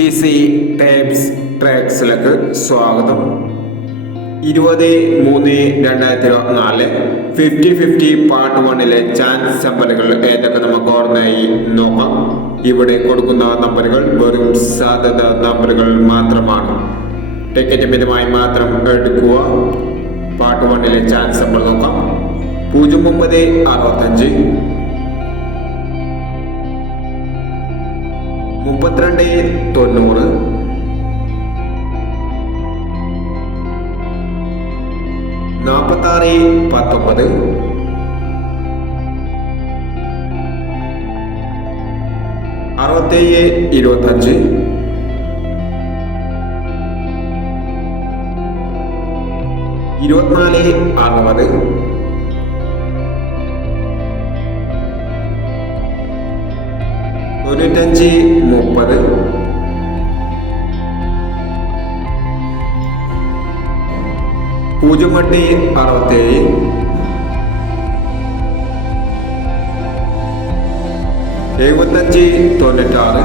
Easy types ട്രാക്സിലേക്ക് സ്വാഗതം. 20/3/2024 50-50 part 1 chance നമ്പറുകൾ ഏതൊക്കെ നമുക്ക് ഓർമ്മയായി നോക്കാം. ഇവിടെ കൊടുക്കുന്ന നമ്പറുകൾ വെറും സാധ്യത നമ്പറുകൾ മാത്രമാണ്. ടിക്കറ്റ് മിതമായി മാത്രം എടുക്കുക. പാർട്ട് 1 ചാൻസ് നമ്പർ നോക്കാം. 0965 3290 4619 6725 2460 9530 0867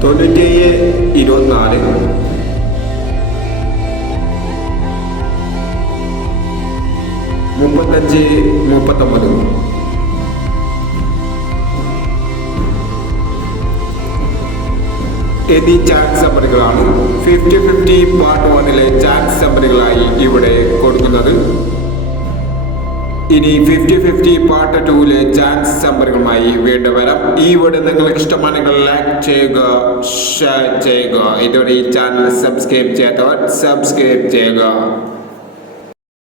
7596 9724 3539. എന്നീ ചാൻസ് നമ്പറുകളാണ് 50-50 പാർട്ട് 1 ചാൻസ് നമ്പറുകളായി ഇവിടെ കൊടുക്കുന്നത്. ഇനി 50-50 പാർട്ട് 2 ചാൻസ് നമ്പറുകളുമായി വീണ്ടും വരാം. ഈ വീഡിയോ നിങ്ങൾക്ക് ഇഷ്ടമാണെങ്കിൽ ലൈക്ക് ചെയ്യുക, ഷെയർ ചെയ്യുക. ഇതുവരെ ഈ ചാനൽ സബ്സ്ക്രൈബ് ചെയ്യാത്തവർ സബ്സ്ക്രൈബ് ചെയ്യുക.